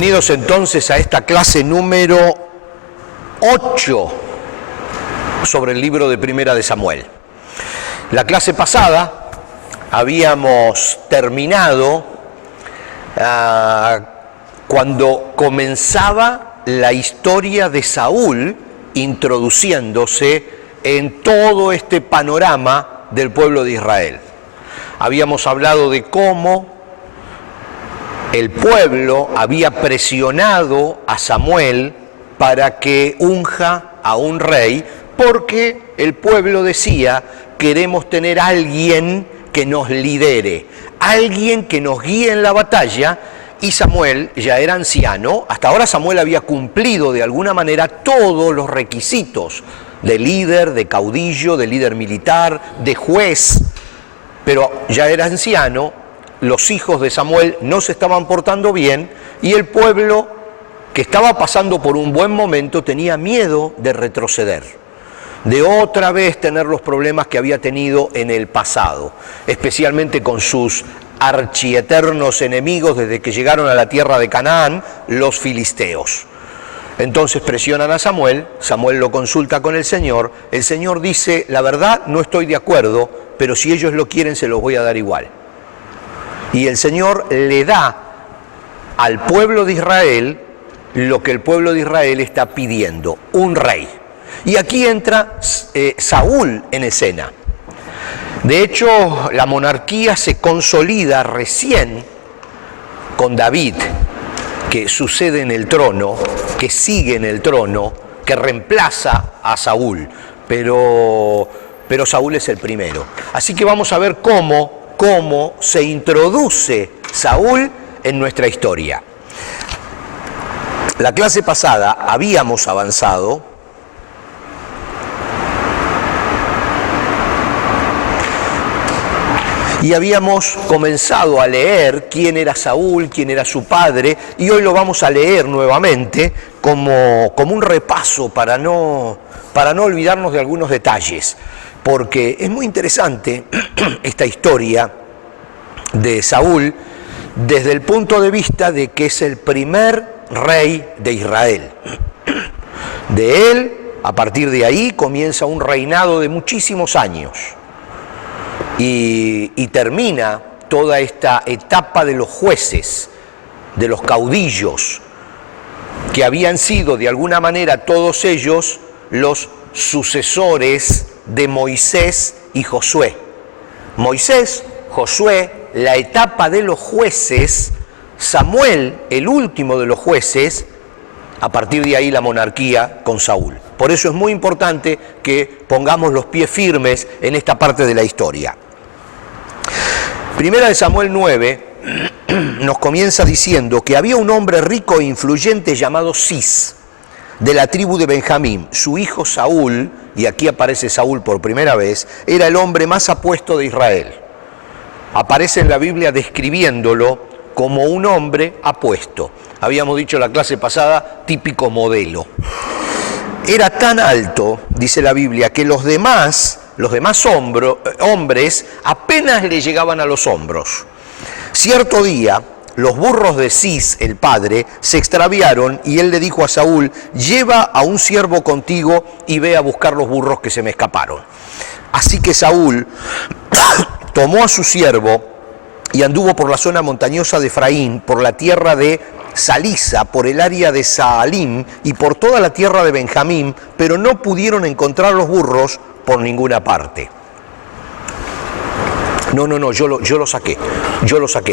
Bienvenidos entonces a esta clase número 8 sobre el libro de Primera de Samuel. La clase pasada habíamos terminado cuando comenzaba la historia de Saúl introduciéndose en todo este panorama del pueblo de Israel. Habíamos hablado de cómo el pueblo había presionado a Samuel para que unja a un rey, porque el pueblo decía: queremos tener a alguien que nos lidere, alguien que nos guíe en la batalla. Y Samuel ya era anciano. Hasta ahora Samuel había cumplido de alguna manera todos los requisitos de líder, de caudillo, de líder militar, de juez, pero ya era anciano. Los hijos de Samuel no se estaban portando bien y el pueblo, que estaba pasando por un buen momento, tenía miedo de retroceder, de otra vez tener los problemas que había tenido en el pasado, especialmente con sus archieternos enemigos desde que llegaron a la tierra de Canaán, los filisteos. Entonces presionan a Samuel, Samuel lo consulta con el Señor dice: la verdad no estoy de acuerdo, pero si ellos lo quieren se los voy a dar igual. Y el Señor le da al pueblo de Israel lo que el pueblo de Israel está pidiendo: un rey. Y aquí entra Saúl en escena. De hecho, la monarquía se consolida recién con David, que sucede en el trono, que sigue en el trono, que reemplaza a Saúl. Pero Saúl es el primero. Así que vamos a ver cómo se introduce Saúl en nuestra historia. La clase pasada habíamos avanzado y habíamos comenzado a leer quién era Saúl, quién era su padre, y hoy lo vamos a leer nuevamente como un repaso para no olvidarnos de algunos detalles. Porque es muy interesante esta historia de Saúl desde el punto de vista de que es el primer rey de Israel. De él, a partir de ahí, comienza un reinado de muchísimos años y termina toda esta etapa de los jueces, de los caudillos, que habían sido de alguna manera todos ellos los sucesores de Moisés y Josué. Moisés, Josué, la etapa de los jueces, Samuel, el último de los jueces, a partir de ahí la monarquía con Saúl. Por eso es muy importante que pongamos los pies firmes en esta parte de la historia. Primera de Samuel 9 nos comienza diciendo que había un hombre rico e influyente llamado Cis, de la tribu de Benjamín. Su hijo Saúl, y aquí aparece Saúl por primera vez, era el hombre más apuesto de Israel. Aparece en la Biblia describiéndolo como un hombre apuesto. Habíamos dicho en la clase pasada, típico modelo. Era tan alto, dice la Biblia, que los demás hombres apenas le llegaban a los hombros. Cierto día, los burros de Cis, el padre, se extraviaron y él le dijo a Saúl: lleva a un siervo contigo y ve a buscar los burros que se me escaparon. Así que Saúl tomó a su siervo y anduvo por la zona montañosa de Efraín, por la tierra de Salisa, por el área de Saalim y por toda la tierra de Benjamín, pero no pudieron encontrar los burros por ninguna parte. No, yo lo saqué,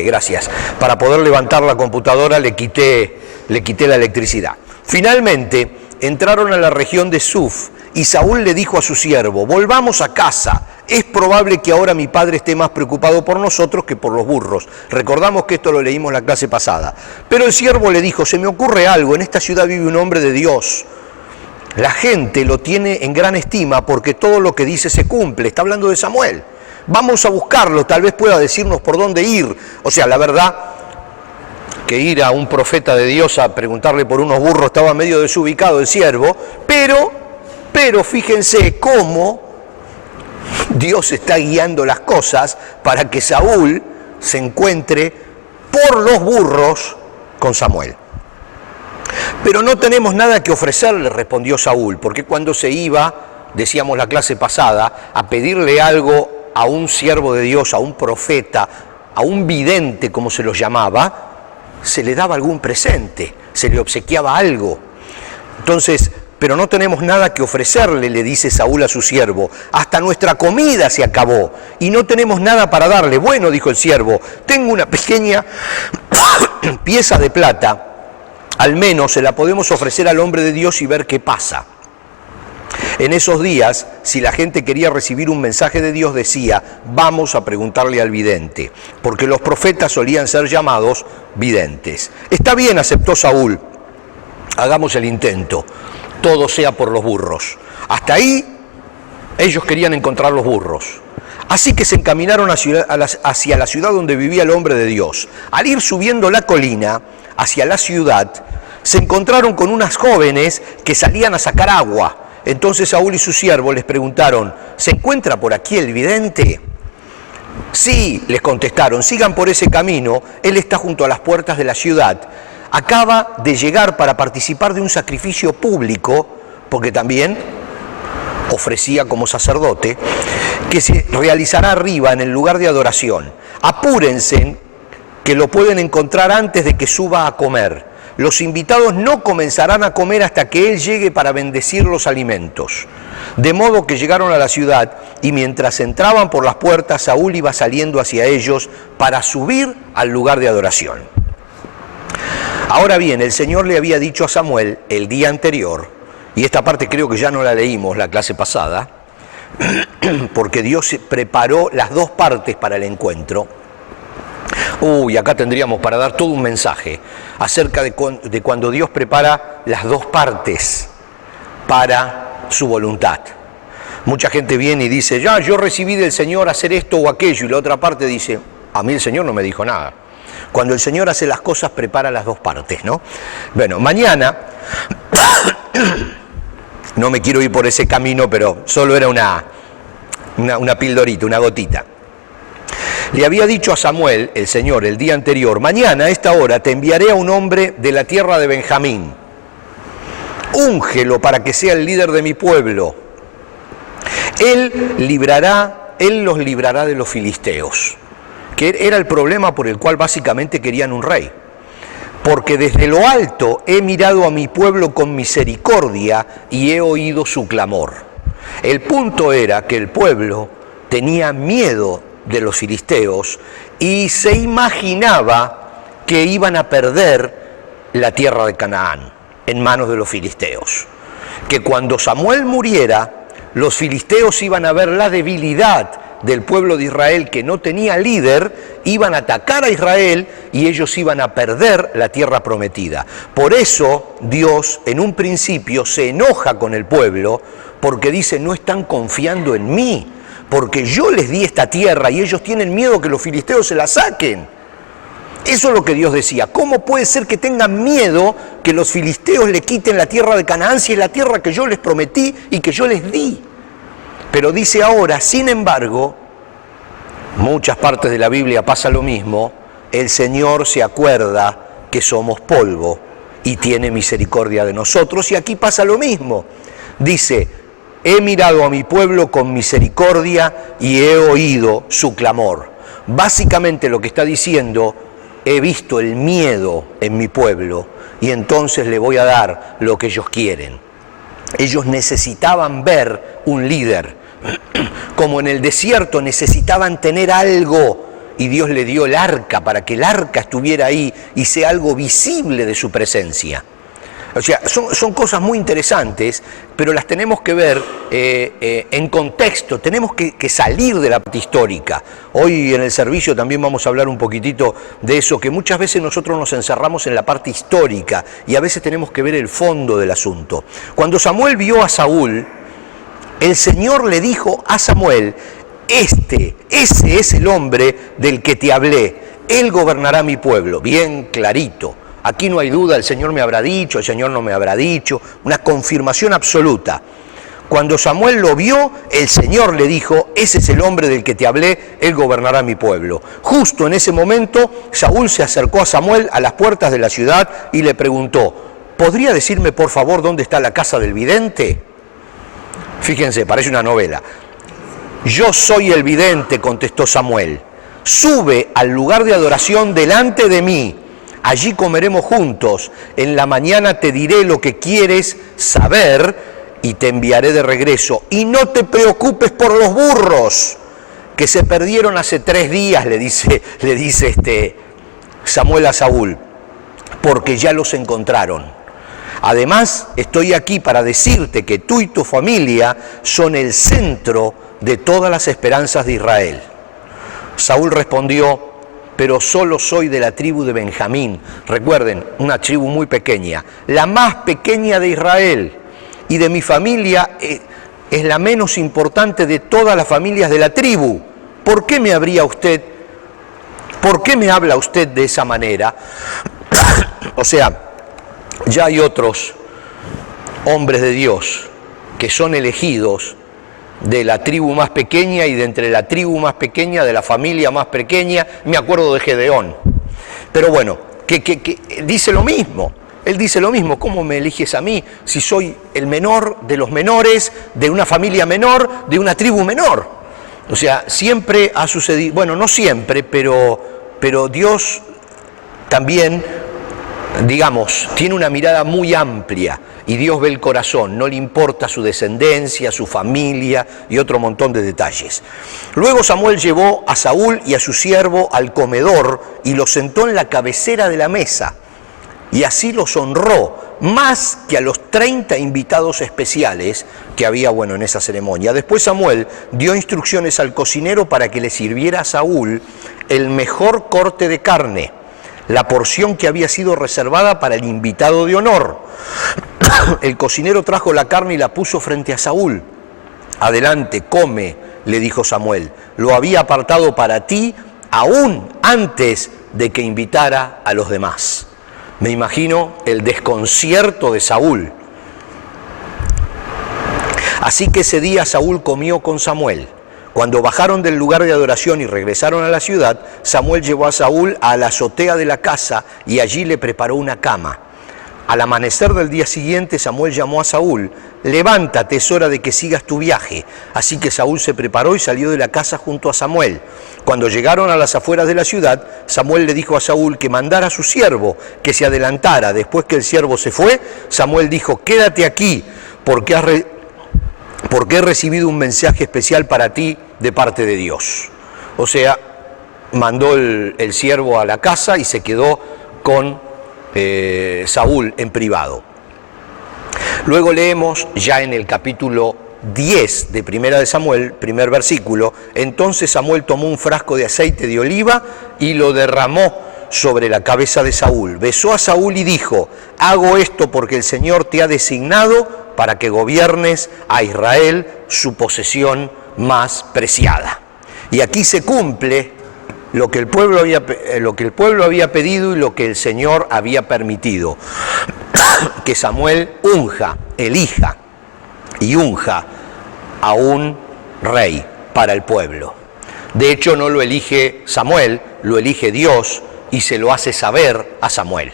gracias. Para poder levantar la computadora le quité la electricidad. Finalmente entraron a la región de Suf y Saúl le dijo a su siervo: volvamos a casa, es probable que ahora mi padre esté más preocupado por nosotros que por los burros. Recordamos que esto lo leímos la clase pasada. Pero el siervo le dijo: se me ocurre algo, en esta ciudad vive un hombre de Dios. La gente lo tiene en gran estima porque todo lo que dice se cumple. Está hablando de Samuel. Vamos a buscarlo, tal vez pueda decirnos por dónde ir. O sea, la verdad que ir a un profeta de Dios a preguntarle por unos burros estaba medio desubicado el siervo, pero fíjense cómo Dios está guiando las cosas para que Saúl se encuentre por los burros con Samuel. Pero no tenemos nada que ofrecerle, respondió Saúl, porque cuando se iba, decíamos la clase pasada, a pedirle algo a un siervo de Dios, a un profeta, a un vidente, como se los llamaba, se le daba algún presente, se le obsequiaba algo. Entonces, pero no tenemos nada que ofrecerle, le dice Saúl a su siervo. Hasta nuestra comida se acabó y no tenemos nada para darle. Bueno, dijo el siervo, tengo una pequeña pieza de plata, al menos se la podemos ofrecer al hombre de Dios y ver qué pasa. En esos días, si la gente quería recibir un mensaje de Dios, decía, vamos a preguntarle al vidente, porque los profetas solían ser llamados videntes. Está bien, aceptó Saúl, hagamos el intento, todo sea por los burros. Hasta ahí, ellos querían encontrar los burros. Así que se encaminaron hacia la ciudad donde vivía el hombre de Dios. Al ir subiendo la colina hacia la ciudad, se encontraron con unas jóvenes que salían a sacar agua. Entonces Saúl y su siervo les preguntaron, ¿se encuentra por aquí el vidente? Sí, les contestaron, sigan por ese camino, él está junto a las puertas de la ciudad. Acaba de llegar para participar de un sacrificio público, porque también ofrecía como sacerdote, que se realizará arriba en el lugar de adoración. Apúrense, que lo pueden encontrar antes de que suba a comer. Los invitados no comenzarán a comer hasta que él llegue para bendecir los alimentos. De modo que llegaron a la ciudad y mientras entraban por las puertas, Saúl iba saliendo hacia ellos para subir al lugar de adoración. Ahora bien, el Señor le había dicho a Samuel el día anterior, y esta parte creo que ya no la leímos la clase pasada, porque Dios preparó las dos partes para el encuentro. Acá tendríamos para dar todo un mensaje acerca de cuando Dios prepara las dos partes para su voluntad. Mucha gente viene y dice, ya, yo recibí del Señor hacer esto o aquello, y la otra parte dice, a mí el Señor no me dijo nada. Cuando el Señor hace las cosas, prepara las dos partes, ¿no? Bueno, mañana, no me quiero ir por ese camino, pero solo era una pildorita, una gotita. Le había dicho a Samuel, el Señor, el día anterior, mañana a esta hora te enviaré a un hombre de la tierra de Benjamín. Úngelo para que sea el líder de mi pueblo. Él los librará de los filisteos, que era el problema por el cual básicamente querían un rey. Porque desde lo alto he mirado a mi pueblo con misericordia y he oído su clamor. El punto era que el pueblo tenía miedo de los filisteos y se imaginaba que iban a perder la tierra de Canaán en manos de los filisteos. Que cuando Samuel muriera, los filisteos iban a ver la debilidad del pueblo de Israel que no tenía líder, iban a atacar a Israel y ellos iban a perder la tierra prometida. Por eso Dios en un principio se enoja con el pueblo porque dice, no están confiando en mí, porque yo les di esta tierra y ellos tienen miedo que los filisteos se la saquen. Eso es lo que Dios decía. ¿Cómo puede ser que tengan miedo que los filisteos le quiten la tierra de Canaán si es la tierra que yo les prometí y que yo les di? Pero dice ahora, sin embargo, muchas partes de la Biblia pasa lo mismo, el Señor se acuerda que somos polvo y tiene misericordia de nosotros, y aquí pasa lo mismo. Dice, he mirado a mi pueblo con misericordia y he oído su clamor. Básicamente lo que está diciendo, he visto el miedo en mi pueblo y entonces le voy a dar lo que ellos quieren. Ellos necesitaban ver un líder, como en el desierto necesitaban tener algo y Dios le dio el arca para que el arca estuviera ahí y sea algo visible de su presencia. O sea, son cosas muy interesantes, pero las tenemos que ver en contexto, tenemos que salir de la parte histórica. Hoy en el servicio también vamos a hablar un poquitito de eso, que muchas veces nosotros nos encerramos en la parte histórica y a veces tenemos que ver el fondo del asunto. Cuando Samuel vio a Saúl, el Señor le dijo a Samuel, ese es el hombre del que te hablé, él gobernará mi pueblo, bien clarito. Aquí no hay duda, el Señor me habrá dicho, el Señor no me habrá dicho, una confirmación absoluta. Cuando Samuel lo vio, el Señor le dijo, ese es el hombre del que te hablé, él gobernará mi pueblo. Justo en ese momento, Saúl se acercó a Samuel a las puertas de la ciudad y le preguntó, ¿podría decirme por favor dónde está la casa del vidente? Fíjense, parece una novela. Yo soy el vidente, contestó Samuel. Sube al lugar de adoración delante de mí. Allí comeremos juntos. En la mañana te diré lo que quieres saber y te enviaré de regreso. Y no te preocupes por los burros que se perdieron hace 3 días, le dice Samuel a Saúl, porque ya los encontraron. Además, estoy aquí para decirte que tú y tu familia son el centro de todas las esperanzas de Israel. Saúl respondió, pero solo soy de la tribu de Benjamín. Recuerden, una tribu muy pequeña, la más pequeña de Israel, y de mi familia es la menos importante de todas las familias de la tribu. ¿Por qué me habla usted de esa manera? O sea, ya hay otros hombres de Dios que son elegidos de la tribu más pequeña y de entre la tribu más pequeña, de la familia más pequeña. Me acuerdo de Gedeón. Pero bueno, que dice lo mismo. Él dice lo mismo. ¿Cómo me eliges a mí si soy el menor de los menores, de una familia menor, de una tribu menor? O sea, siempre ha sucedido, bueno, no siempre, pero Dios también, digamos, tiene una mirada muy amplia y Dios ve el corazón, no le importa su descendencia, su familia y otro montón de detalles. Luego Samuel llevó a Saúl y a su siervo al comedor y los sentó en la cabecera de la mesa y así los honró, más que a los 30 invitados especiales que había, en esa ceremonia. Después Samuel dio instrucciones al cocinero para que le sirviera a Saúl el mejor corte de carne, la porción que había sido reservada para el invitado de honor. El cocinero trajo la carne y la puso frente a Saúl. Adelante, come, le dijo Samuel. Lo había apartado para ti aún antes de que invitara a los demás. Me imagino el desconcierto de Saúl. Así que ese día Saúl comió con Samuel. Cuando bajaron del lugar de adoración y regresaron a la ciudad, Samuel llevó a Saúl a la azotea de la casa y allí le preparó una cama. Al amanecer del día siguiente, Samuel llamó a Saúl: levántate, es hora de que sigas tu viaje. Así que Saúl se preparó y salió de la casa junto a Samuel. Cuando llegaron a las afueras de la ciudad, Samuel le dijo a Saúl que mandara a su siervo que se adelantara. Después que el siervo se fue, Samuel dijo: quédate aquí, porque he recibido un mensaje especial para ti de parte de Dios. O sea, mandó el siervo a la casa y se quedó con Saúl en privado. Luego leemos ya en el capítulo 10 de Primera de Samuel, primer versículo: entonces Samuel tomó un frasco de aceite de oliva y lo derramó sobre la cabeza de Saúl. Besó a Saúl y dijo: hago esto porque el Señor te ha designado para que gobiernes a Israel, su posesión más preciada. Y aquí se cumple lo que el pueblo había pedido y lo que el Señor había permitido: que Samuel elija y unja a un rey para el pueblo. De hecho, no lo elige Samuel, lo elige Dios y se lo hace saber a Samuel.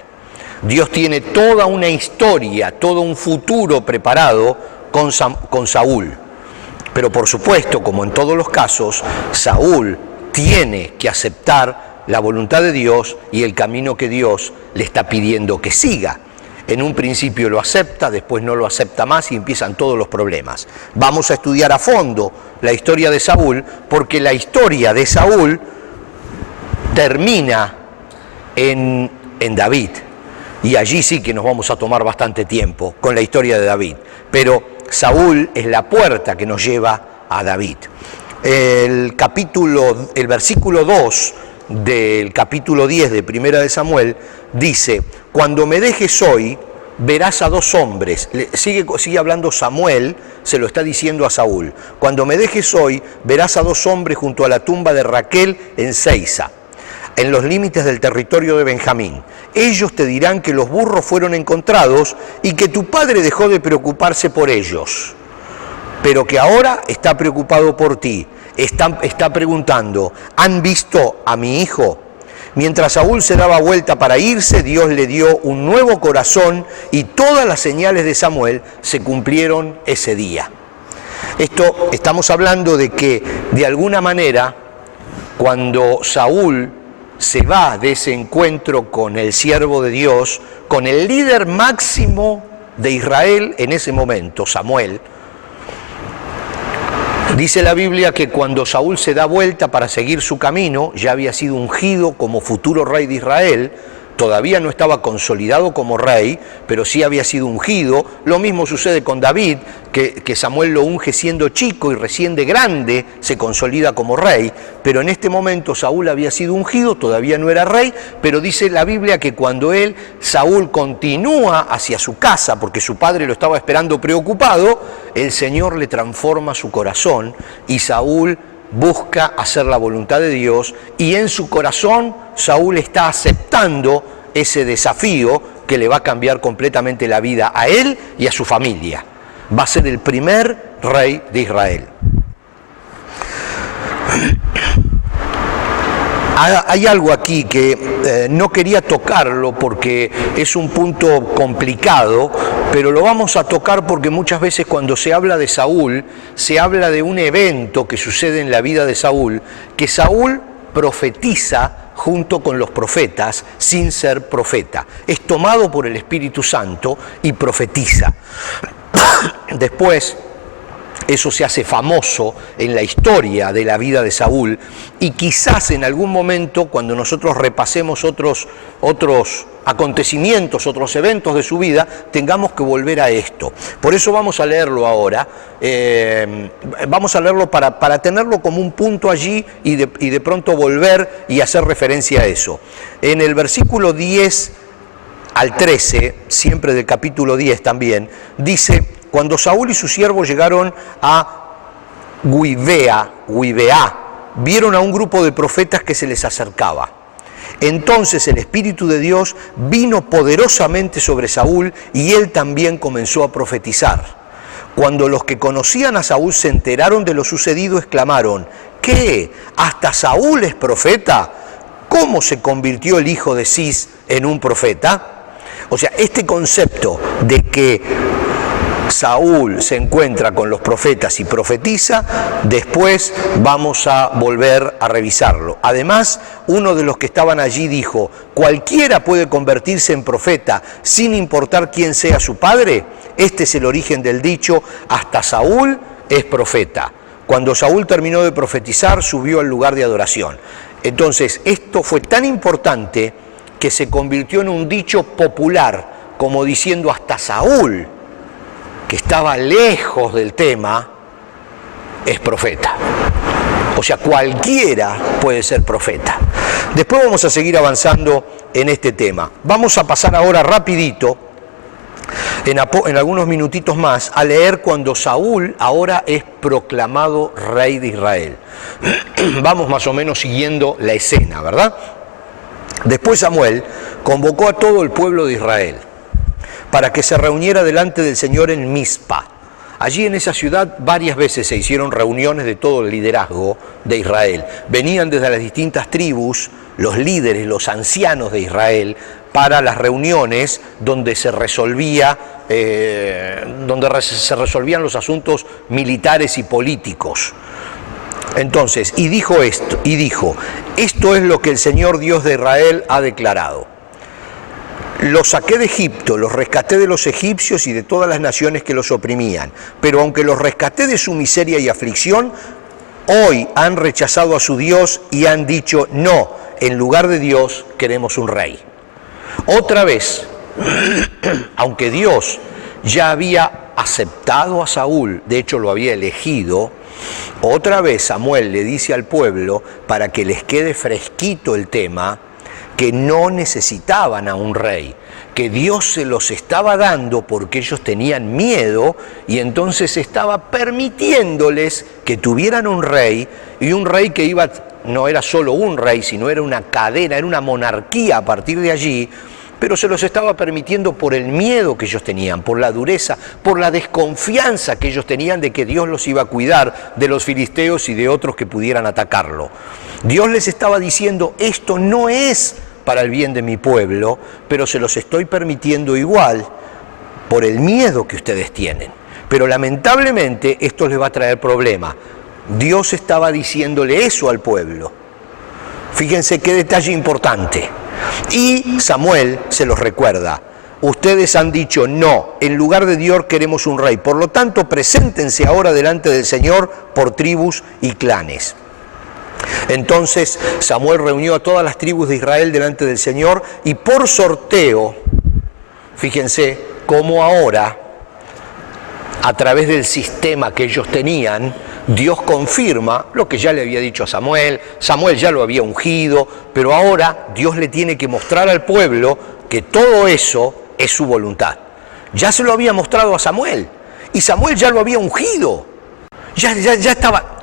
Dios tiene toda una historia, todo un futuro preparado con Saúl. Pero por supuesto, como en todos los casos, Saúl tiene que aceptar la voluntad de Dios y el camino que Dios le está pidiendo que siga. En un principio lo acepta, después no lo acepta más y empiezan todos los problemas. Vamos a estudiar a fondo la historia de Saúl, porque la historia de Saúl termina en David. Y allí sí que nos vamos a tomar bastante tiempo con la historia de David. Pero Saúl es la puerta que nos lleva a David. El versículo 2 del capítulo 10 de Primera de Samuel dice: cuando me dejes hoy, verás a 2 hombres. Sigue hablando Samuel, se lo está diciendo a Saúl. Cuando me dejes hoy, verás a 2 hombres junto a la tumba de Raquel en Seiza, en los límites del territorio de Benjamín. Ellos te dirán que los burros fueron encontrados y que tu padre dejó de preocuparse por ellos, pero que ahora está preocupado por ti. Está preguntando: ¿han visto a mi hijo? Mientras Saúl se daba vuelta para irse, Dios le dio un nuevo corazón y todas las señales de Samuel se cumplieron ese día. Esto estamos hablando de que, de alguna manera, cuando Saúl se va de ese encuentro con el siervo de Dios, con el líder máximo de Israel en ese momento, Samuel, dice la Biblia que cuando Saúl se da vuelta para seguir su camino, ya había sido ungido como futuro rey de Israel. Todavía no estaba consolidado como rey, pero sí había sido ungido. Lo mismo sucede con David, que Samuel lo unge siendo chico y recién de grande se consolida como rey. Pero en este momento Saúl había sido ungido, todavía no era rey, pero dice la Biblia que cuando Saúl continúa hacia su casa, porque su padre lo estaba esperando preocupado, el Señor le transforma su corazón y Saúl busca hacer la voluntad de Dios, y en su corazón Saúl está aceptando ese desafío que le va a cambiar completamente la vida a él y a su familia. Va a ser el primer rey de Israel. Hay algo aquí que no quería tocarlo porque es un punto complicado, pero lo vamos a tocar porque muchas veces cuando se habla de Saúl, se habla de un evento que sucede en la vida de Saúl, que Saúl profetiza junto con los profetas sin ser profeta. Es tomado por el Espíritu Santo y profetiza. Después, eso se hace famoso en la historia de la vida de Saúl, y quizás en algún momento, cuando nosotros repasemos otros acontecimientos, otros eventos de su vida, tengamos que volver a esto. Por eso vamos a leerlo ahora, vamos a leerlo para tenerlo como un punto allí y de pronto volver y hacer referencia a eso. En el versículo 10 al 13, siempre del capítulo 10 también, dice: cuando Saúl y sus siervos llegaron a Gibeá, vieron a un grupo de profetas que se les acercaba. Entonces el Espíritu de Dios vino poderosamente sobre Saúl y él también comenzó a profetizar. Cuando los que conocían a Saúl se enteraron de lo sucedido, exclamaron: ¿qué? ¿Hasta Saúl es profeta? ¿Cómo se convirtió el hijo de Cis en un profeta? O sea, este concepto de que Saúl se encuentra con los profetas y profetiza, después vamos a volver a revisarlo. Además, uno de los que estaban allí dijo: ¿cualquiera puede convertirse en profeta sin importar quién sea su padre? Este es el origen del dicho: hasta Saúl es profeta. Cuando Saúl terminó de profetizar, subió al lugar de adoración. Entonces, esto fue tan importante que se convirtió en un dicho popular, como diciendo: hasta Saúl, que estaba lejos del tema, es profeta. O sea, cualquiera puede ser profeta. Después vamos a seguir avanzando en este tema. Vamos a pasar ahora rapidito, en algunos minutitos más, a leer cuando Saúl ahora es proclamado rey de Israel. Vamos más o menos siguiendo la escena, ¿verdad? Después Samuel convocó a todo el pueblo de Israel para que se reuniera delante del Señor en Mizpa. Allí en esa ciudad varias veces se hicieron reuniones de todo el liderazgo de Israel. Venían desde las distintas tribus los líderes, los ancianos de Israel, para las reuniones donde se resolvían los asuntos militares y políticos. Entonces, dijo, esto es lo que el Señor Dios de Israel ha declarado. Los saqué de Egipto, los rescaté de los egipcios y de todas las naciones que los oprimían. Pero aunque los rescaté de su miseria y aflicción, hoy han rechazado a su Dios y han dicho: no, en lugar de Dios queremos un rey. Otra vez, aunque Dios ya había aceptado a Saúl, de hecho lo había elegido, otra vez Samuel le dice al pueblo, para que les quede fresquito el tema, que no necesitaban a un rey, que Dios se los estaba dando porque ellos tenían miedo y entonces estaba permitiéndoles que tuvieran un rey, y un rey que no era solo un rey, sino era una cadena, era una monarquía a partir de allí, pero se los estaba permitiendo por el miedo que ellos tenían, por la dureza, por la desconfianza que ellos tenían de que Dios los iba a cuidar de los filisteos y de otros que pudieran atacarlo. Dios les estaba diciendo, esto no es para el bien de mi pueblo, pero se los estoy permitiendo igual por el miedo que ustedes tienen. Pero lamentablemente esto les va a traer problemas. Dios estaba diciéndole eso al pueblo. Fíjense qué detalle importante. Y Samuel se los recuerda. Ustedes han dicho, no, en lugar de Dios queremos un rey. Por lo tanto, preséntense ahora delante del Señor por tribus y clanes. Entonces Samuel reunió a todas las tribus de Israel delante del Señor y por sorteo, fíjense cómo ahora, a través del sistema que ellos tenían, Dios confirma lo que ya le había dicho a Samuel. Samuel ya lo había ungido, pero ahora Dios le tiene que mostrar al pueblo que todo eso es su voluntad. Ya se lo había mostrado a Samuel y Samuel ya lo había ungido. Ya estaba,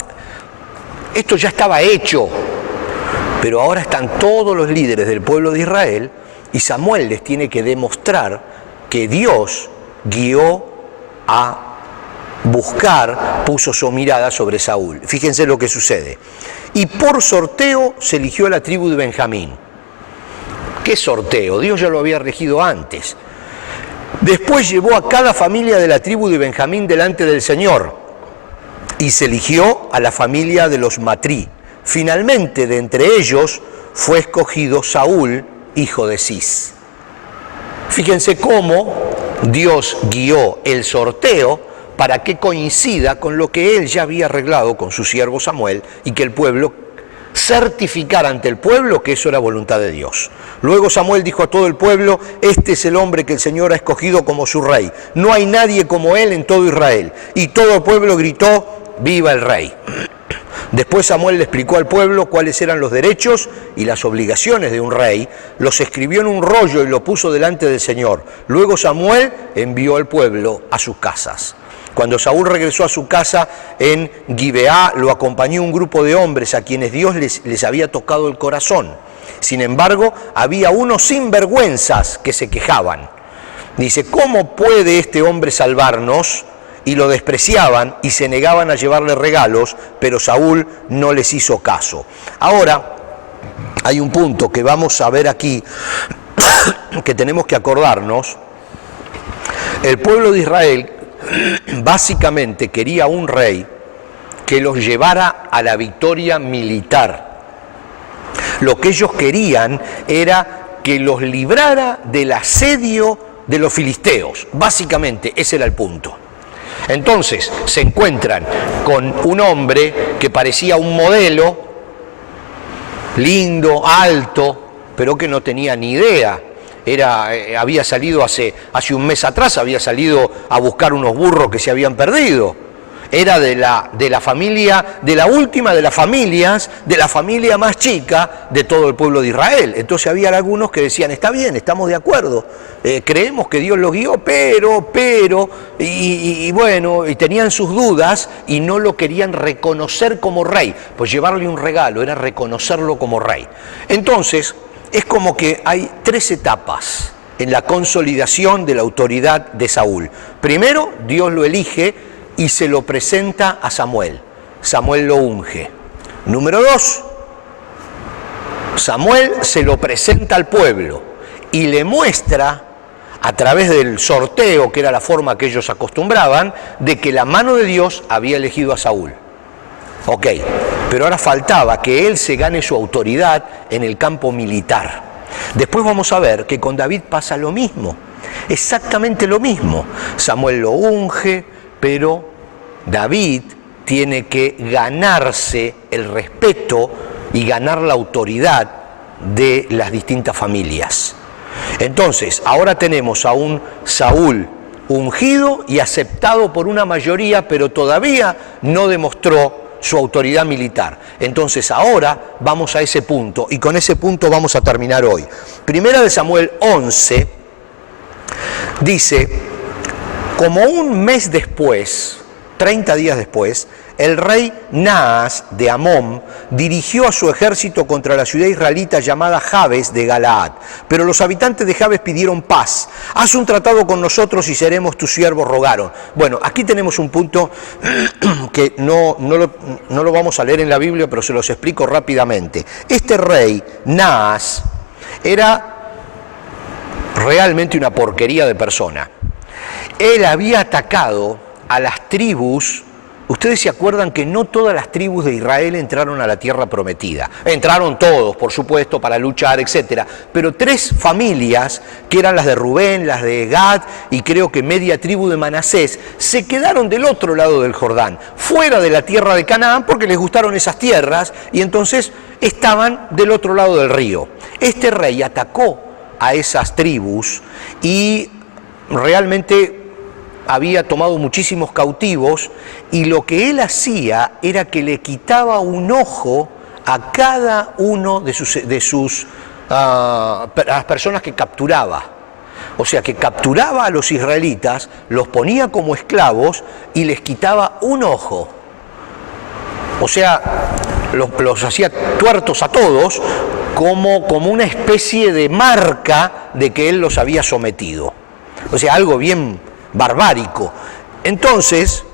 esto ya estaba hecho, pero ahora están todos los líderes del pueblo de Israel y Samuel les tiene que demostrar que Dios guió a buscar, puso su mirada sobre Saúl. Fíjense lo que sucede. Y por sorteo se eligió a la tribu de Benjamín. ¿Qué sorteo? Dios ya lo había elegido antes. Después llevó a cada familia de la tribu de Benjamín delante del Señor y se eligió a la familia de los Matrí. Finalmente, de entre ellos fue escogido Saúl, hijo de Cis. Fíjense cómo Dios guió el sorteo para que coincida con lo que él ya había arreglado con su siervo Samuel y que el pueblo certificara ante el pueblo que eso era voluntad de Dios. Luego Samuel dijo a todo el pueblo, este es el hombre que el Señor ha escogido como su rey. No hay nadie como él en todo Israel. Y todo el pueblo gritó, viva el rey. Después Samuel le explicó al pueblo cuáles eran los derechos y las obligaciones de un rey, los escribió en un rollo y lo puso delante del Señor. Luego Samuel envió al pueblo a sus casas. Cuando Saúl regresó a su casa en Gibeá, lo acompañó un grupo de hombres a quienes Dios les había tocado el corazón. Sin embargo, había unos sinvergüenzas que se quejaban. Dice, ¿cómo puede este hombre salvarnos? Y lo despreciaban y se negaban a llevarle regalos, pero Saúl no les hizo caso. Ahora, hay un punto que vamos a ver aquí, que tenemos que acordarnos. El pueblo de Israel básicamente quería un rey que los llevara a la victoria militar. Lo que ellos querían era que los librara del asedio de los filisteos. Básicamente ese era el punto. Entonces se encuentran con un hombre que parecía un modelo, lindo, alto, pero que no tenía ni idea. Había salido hace un mes atrás, había salido a buscar unos burros que se habían perdido. Era de la familia, de la última de las familias, de la familia más chica de todo el pueblo de Israel. Entonces había algunos que decían, está bien, estamos de acuerdo, creemos que Dios lo guió, pero, y bueno, y tenían sus dudas y no lo querían reconocer como rey. Pues llevarle un regalo era reconocerlo como rey. Entonces, es como que hay tres etapas en la consolidación de la autoridad de Saúl. Primero, Dios lo elige y se lo presenta a Samuel. Samuel lo unge. Número 2, Samuel se lo presenta al pueblo y le muestra, a través del sorteo, que era la forma que ellos acostumbraban, de que la mano de Dios había elegido a Saúl. Ok, pero ahora faltaba que él se gane su autoridad en el campo militar. Después vamos a ver que con David pasa lo mismo, exactamente lo mismo. Samuel lo unge, pero David tiene que ganarse el respeto y ganar la autoridad de las distintas familias. Entonces, ahora tenemos a un Saúl ungido y aceptado por una mayoría, pero todavía no demostró su autoridad militar. Entonces ahora vamos a ese punto y con ese punto vamos a terminar hoy. Primera de Samuel 11 dice, como un mes después 30 días después, el rey Naas de Amón dirigió a su ejército contra la ciudad israelita llamada Jabes de Galaad. Pero los habitantes de Jabes pidieron paz. Haz un tratado con nosotros y seremos tus siervos, rogaron. Bueno, aquí tenemos un punto que no lo vamos a leer en la Biblia, pero se los explico rápidamente. Este rey Naas era realmente una porquería de persona. Él había atacado a las tribus. Ustedes se acuerdan que no todas las tribus de Israel entraron a la tierra prometida. Entraron todos, por supuesto, para luchar, etc. Pero 3 familias, que eran las de Rubén, las de Gad y creo que media tribu de Manasés, se quedaron del otro lado del Jordán, fuera de la tierra de Canaán, porque les gustaron esas tierras y entonces estaban del otro lado del río. Este rey atacó a esas tribus y realmente había tomado muchísimos cautivos, y lo que él hacía era que le quitaba un ojo a cada uno de las personas que capturaba. O sea, que capturaba a los israelitas, los ponía como esclavos y les quitaba un ojo. O sea, los hacía tuertos a todos como una especie de marca de que él los había sometido. O sea, algo bien barbárico. Entonces,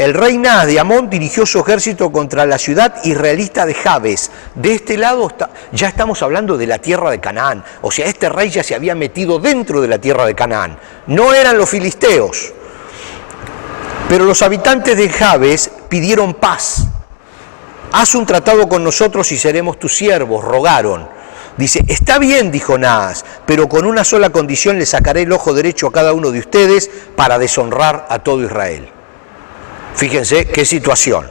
el rey Naas de Amón dirigió su ejército contra la ciudad israelita de Jabes. De este lado ya estamos hablando de la tierra de Canaán. O sea, este rey ya se había metido dentro de la tierra de Canaán. No eran los filisteos. Pero los habitantes de Jabes pidieron paz. Haz un tratado con nosotros y seremos tus siervos, rogaron. Dice, está bien, dijo Naas, pero con una sola condición: le sacaré el ojo derecho a cada uno de ustedes para deshonrar a todo Israel. Fíjense qué situación.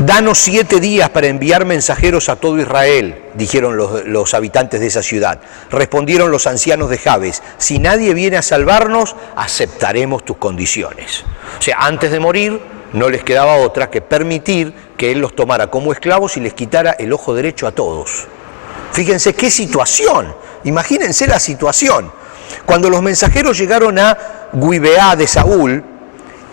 Danos 7 días para enviar mensajeros a todo Israel, dijeron los habitantes de esa ciudad. Respondieron los ancianos de Jabes, si nadie viene a salvarnos, aceptaremos tus condiciones. O sea, antes de morir, no les quedaba otra que permitir que él los tomara como esclavos y les quitara el ojo derecho a todos. Fíjense qué situación, imagínense la situación. Cuando los mensajeros llegaron a Gibeá de Saúl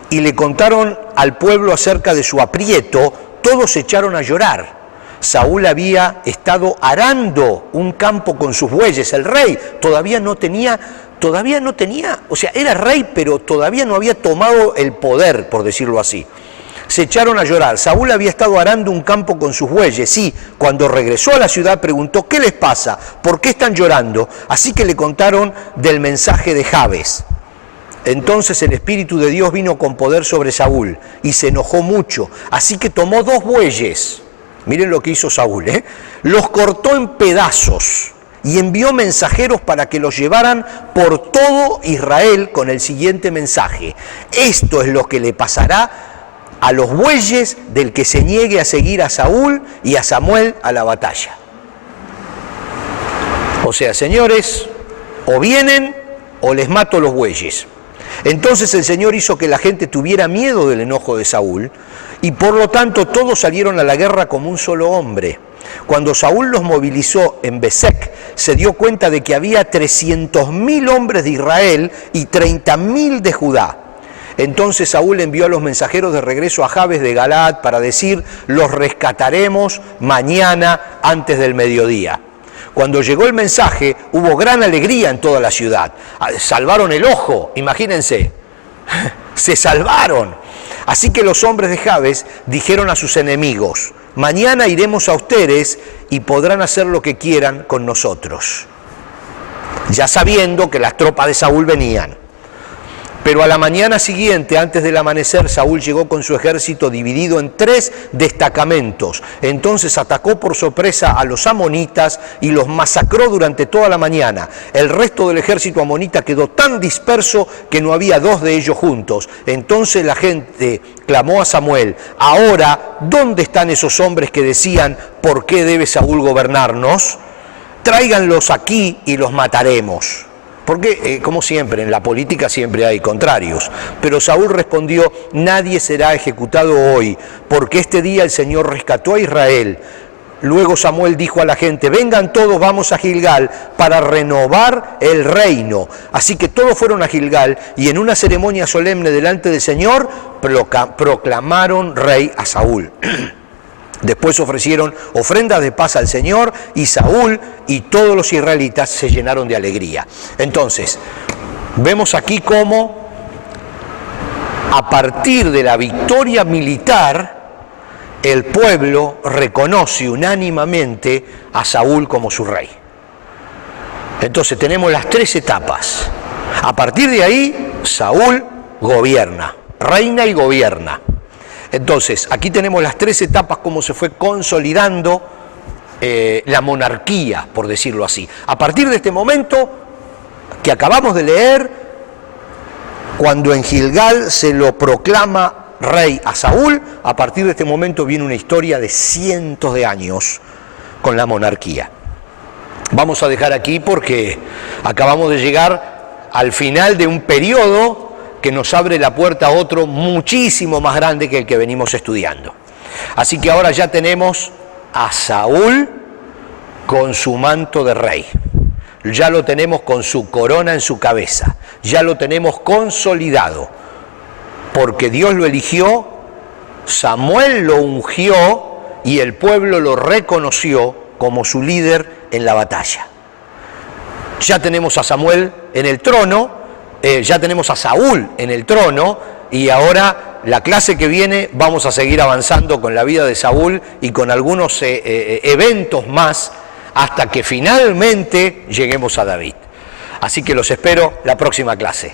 y le contaron al pueblo acerca de su aprieto, todos se echaron a llorar. Saúl había estado arando un campo con sus bueyes. El rey todavía no tenía, o sea, era rey, pero todavía no había tomado el poder, por decirlo así. Se echaron a llorar. Saúl había estado arando un campo con sus bueyes y cuando regresó a la ciudad preguntó, ¿qué les pasa? ¿Por qué están llorando? Así que le contaron del mensaje de Jabes. Entonces el Espíritu de Dios vino con poder sobre Saúl y se enojó mucho. Así que tomó 2 bueyes. Miren lo que hizo Saúl, los cortó en pedazos y envió mensajeros para que los llevaran por todo Israel con el siguiente mensaje: esto es lo que le pasará a los bueyes del que se niegue a seguir a Saúl y a Samuel a la batalla. O sea, señores, o vienen o les mato los bueyes. Entonces el Señor hizo que la gente tuviera miedo del enojo de Saúl y por lo tanto todos salieron a la guerra como un solo hombre. Cuando Saúl los movilizó en Besek, se dio cuenta de que había 300.000 hombres de Israel y 30.000 de Judá. Entonces Saúl envió a los mensajeros de regreso a Jabes de Galaad para decir, los rescataremos mañana antes del mediodía. Cuando llegó el mensaje, hubo gran alegría en toda la ciudad. Salvaron el ojo, imagínense, se salvaron. Así que los hombres de Jabes dijeron a sus enemigos, mañana iremos a ustedes y podrán hacer lo que quieran con nosotros. Ya sabiendo que las tropas de Saúl venían. Pero a la mañana siguiente, antes del amanecer, Saúl llegó con su ejército dividido en 3 destacamentos. Entonces atacó por sorpresa a los amonitas y los masacró durante toda la mañana. El resto del ejército amonita quedó tan disperso que no había 2 de ellos juntos. Entonces la gente clamó a Samuel, ahora, ¿dónde están esos hombres que decían, ¿por qué debe Saúl gobernarnos? Tráiganlos aquí y los mataremos. Porque, como siempre, en la política siempre hay contrarios. Pero Saúl respondió, nadie será ejecutado hoy, porque este día el Señor rescató a Israel Luego Samuel dijo a la gente, vengan todos, vamos a Gilgal para renovar el reino. Así que todos fueron a Gilgal y en una ceremonia solemne delante del Señor proclamaron rey a Saúl. Después ofrecieron ofrendas de paz al Señor y Saúl y todos los israelitas se llenaron de alegría. Entonces, vemos aquí cómo a partir de la victoria militar, el pueblo reconoce unánimemente a Saúl como su rey. Entonces tenemos las tres etapas. A partir de ahí, Saúl gobierna, reina y gobierna. Entonces, aquí tenemos las tres etapas, cómo se fue consolidando la monarquía, por decirlo así. A partir de este momento que acabamos de leer, cuando en Gilgal se lo proclama rey a Saúl, a partir de este momento viene una historia de cientos de años con la monarquía. Vamos a dejar aquí porque acabamos de llegar al final de un periodo que nos abre la puerta a otro muchísimo más grande que el que venimos estudiando. Así que ahora ya tenemos a Saúl con su manto de rey, ya lo tenemos con su corona en su cabeza, ya lo tenemos consolidado, porque Dios lo eligió, Samuel lo ungió y el pueblo lo reconoció como su líder en la batalla. Ya tenemos a Samuel en el trono, ya tenemos a Saúl en el trono, y ahora la clase que viene vamos a seguir avanzando con la vida de Saúl y con algunos eventos más hasta que finalmente lleguemos a David. Así que los espero la próxima clase.